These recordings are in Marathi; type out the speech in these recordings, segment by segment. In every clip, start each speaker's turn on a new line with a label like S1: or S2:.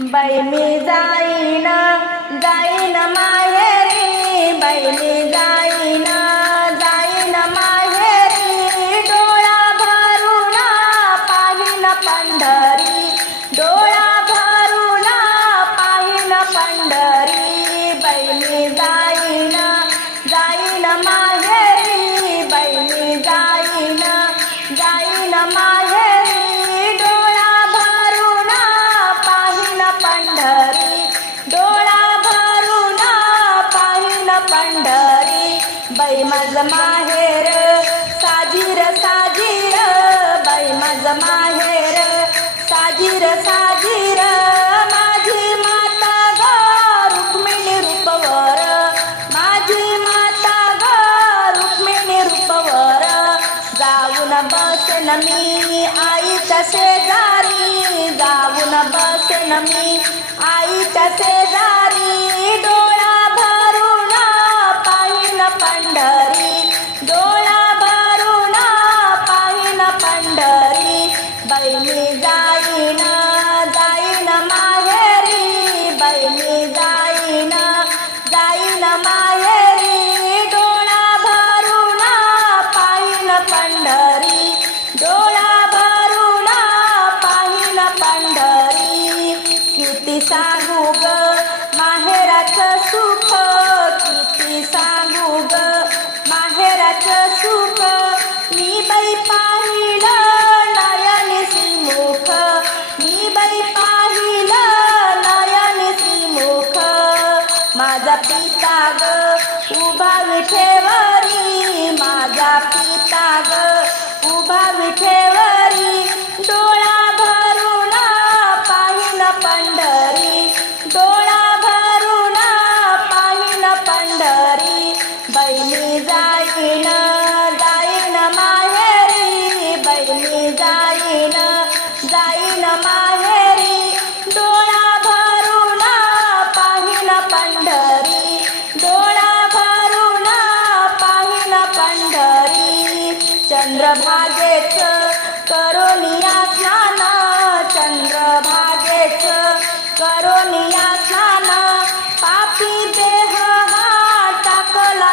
S1: बाई मी जाईना जाईना माहेरी बाई मी बसेन मी आईच्या शेजारी जाऊन नमी आई तसे शेजारी डोळे विठेवारी माझा पिता ग उभा विठेवारी.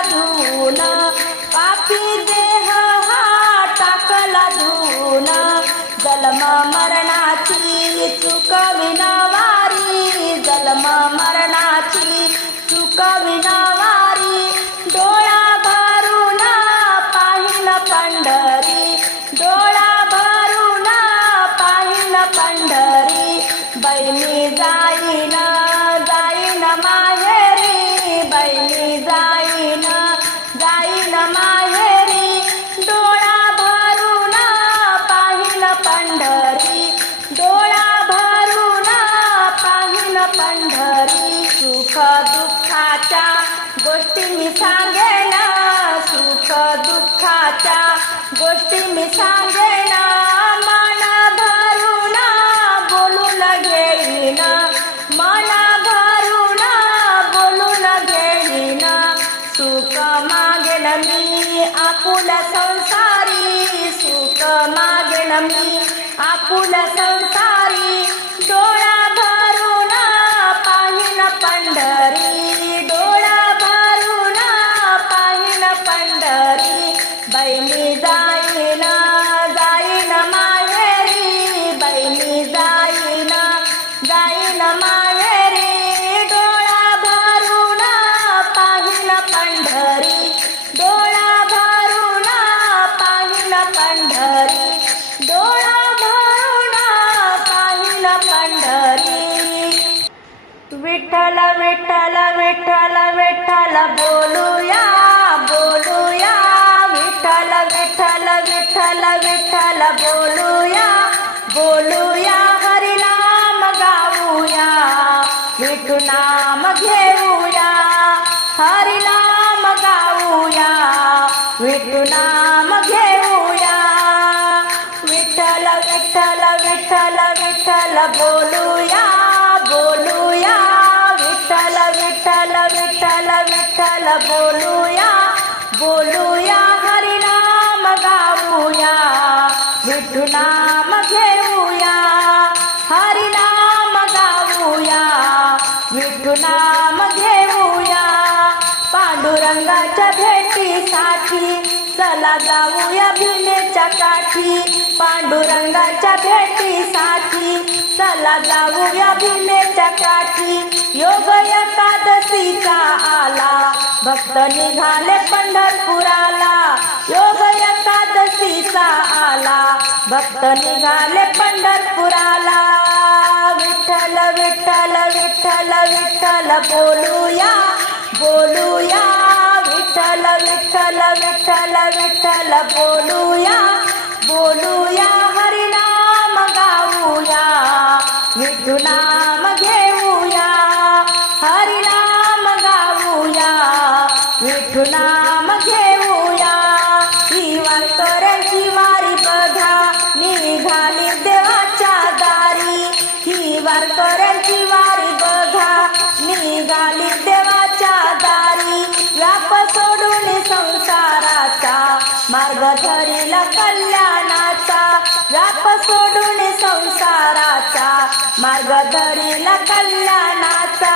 S1: धून पापी देह हा टाकला धून. जलम मरणाची चुक विनावारी जलम मरणाची चुक विना त्या गोष्टी मी सांगे विठ्ठल विठ्ठल विठ्ठल बोलूया बोलूया. विठ्ठल विठ्ठल विठ्ठल विठ्ठल बोलूया. सलाभूमेच्या काठी पांडुरंगाच्या भेटीसाठी चला जाऊया भूमेच्या काठी योग एकादशीचा आला. भक्त निघाले पंढरपुराला, योग एकादशीचा आला. भक्त निघाले पंढरपुराला. विठ्ठल विठ्ठल विठ्ठल विठ्ठल, बोलूया बोलूया. विठ्ठल विठ्ठल विठ्ठल विठ्ठल बोलूया बोलूया हरिनाम गाऊया. विठुना अवधरीला कल्याणाचा व्याप सोडून संसाराचा मार्ग धरीला कल्याणाचा.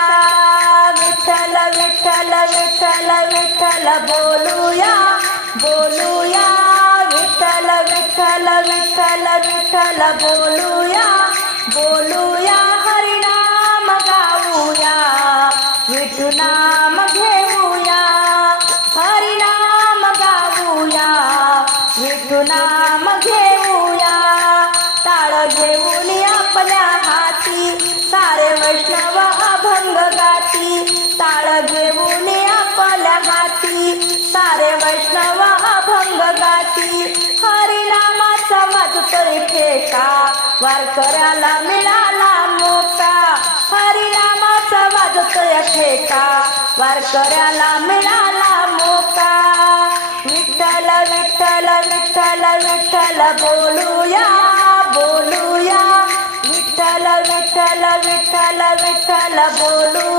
S1: विठ्ठल विठ्ठल विठ्ठल विठ्ठल बोलूया बोलूया. विठ्ठल विठ्ठल विठ्ठल विठ्ठल बोलूया. गाती माझ तरी ठेका वारकऱ्याला मिळाला मोठा हरिनामाचा वाजतोय ठेका वारकऱ्याला मिळाला मोठा विठ्ठल विठ्ठल विठ्ठल विठ्ठल बोलूया बोलूया. विठ्ठल विठ्ठल विठ्ठल विठ्ठल बोलू.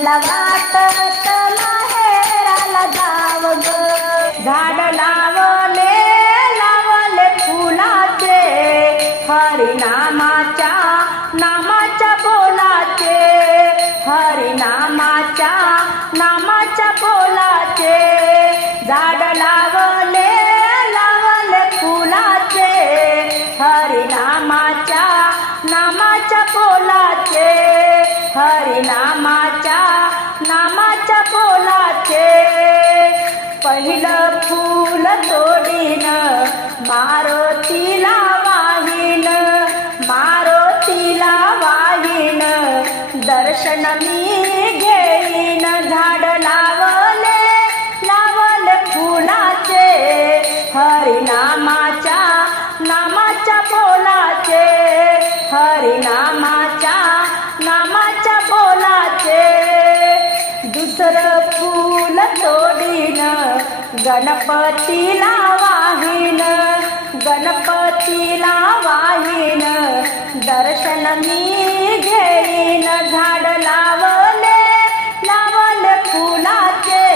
S1: Love. नामाच्या नामाच्या बोलाचे. हरिनामाच्या नामाच्या बोलाचे. दुसरं फुल तोडीन गणपतीला वाहीन. गणपतीला वाहीन. दर्शन मी घेईन. झाड लावले लावले फुलाचे.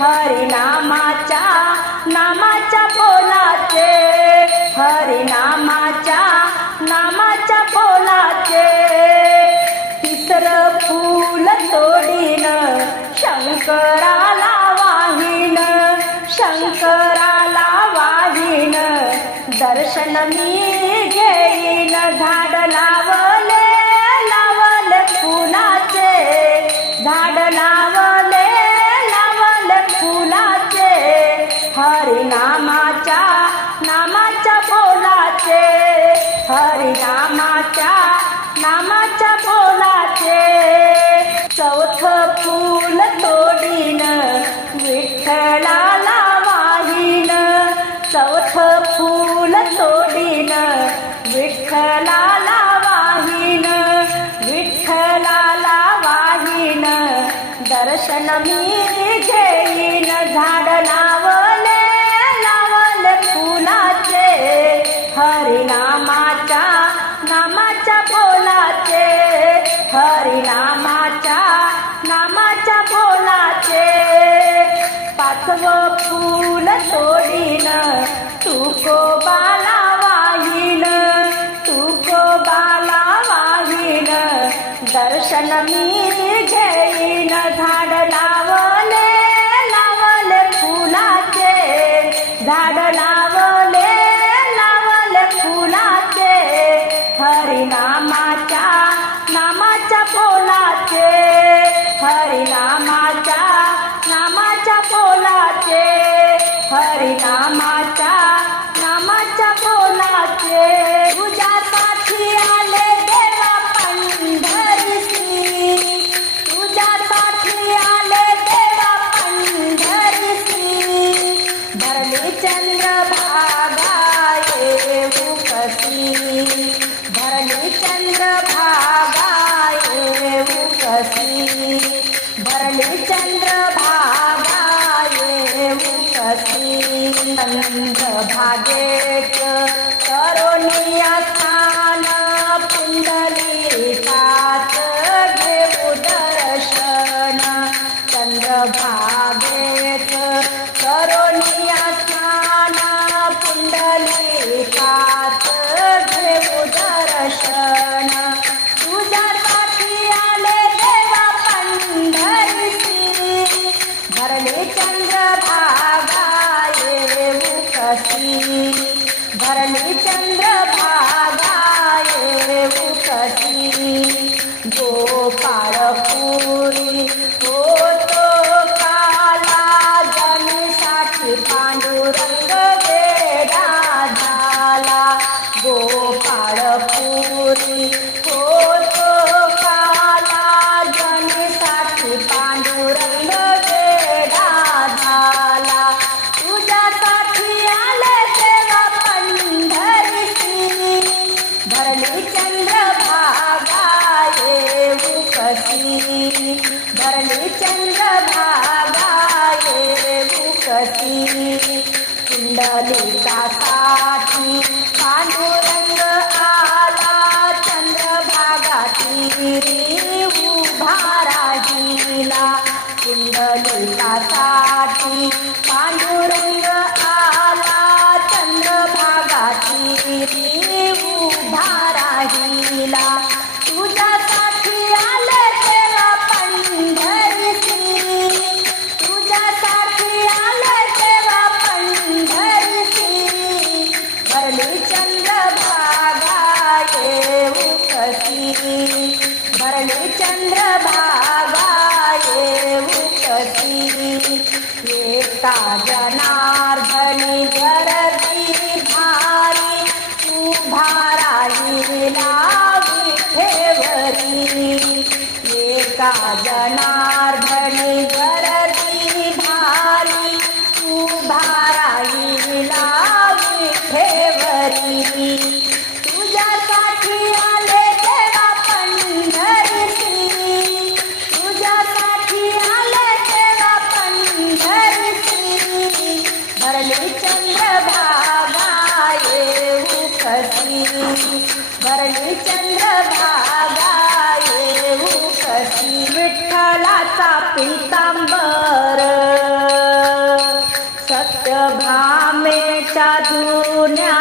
S1: हरिनामाच्या नामा दर्शन मी घेईन झाड लाव सर्व फूल सोडीन तुको बाला إلا सत्यभामेच्या